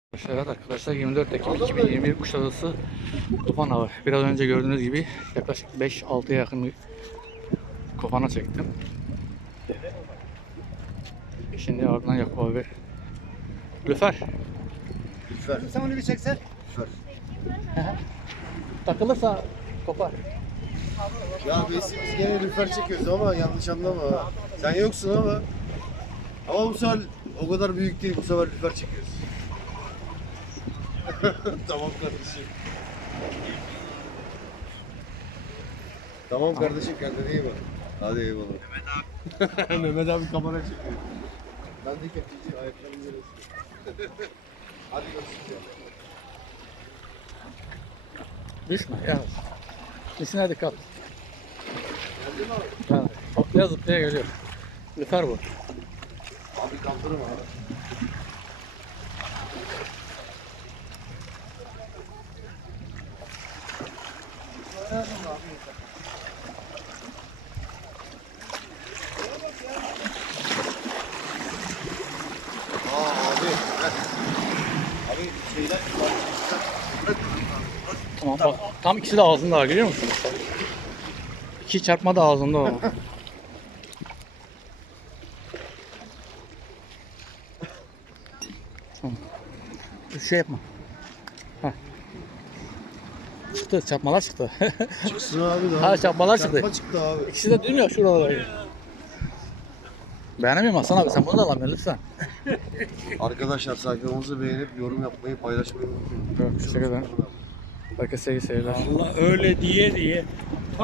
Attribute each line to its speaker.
Speaker 1: Evet arkadaşlar, 24 Ekim 2021 Kuşadası Tufan Avı. Biraz önce gördüğünüz gibi yaklaşık 5-6'ya yakın bir kofana çektim. Şimdi ardından Yakup abi. Lüfer.
Speaker 2: Lüfer. Sen onu bir çeksen. Lüfer.
Speaker 1: Takılırsa kopar.
Speaker 2: Ya biz gene lüfer çekiyoruz ama yanlış anlama. Sen yoksun ama. Ama bu sefer o kadar büyük değil. Bu sefer lüfer çekiyoruz. Tamam kardeşim. Tamam kardeşim, kendine iyi bak. Hadi eyvallah. Mehmet abi. Mehmet abi kamera çekiyor. Ben de kepçeci ayaklarını görüyorsun. Hadi görüşürüz.
Speaker 1: Düşme ya. İçine dikkat.
Speaker 2: Geldin mi abi?
Speaker 1: Yani, hoplaya zıplaya geliyor. Lüfer bu.
Speaker 2: Abi kaldırma abi. Abi şeyler
Speaker 1: Tamam bak, tam ikisi de ağzında, görüyor musun? İki çarpma da ağzında o. Tamam. Bir şey yapma. Heh. Çıktı, çarpmalar çıktı.
Speaker 2: çıksın abi daha.
Speaker 1: Ha, çarpmalar çıktı.
Speaker 2: Çarpma çıktı abi.
Speaker 1: İkisi de dönüyor şuralara. Beğenemiyorum Hasan abi, sen bunu da alamıyorsun lütfen.
Speaker 2: Arkadaşlar sayfamızı beğenip yorum yapmayı, paylaşmayı unutmayın.
Speaker 1: Teşekkür ederim. Herkese iyi seyirler.
Speaker 3: Allah öyle diye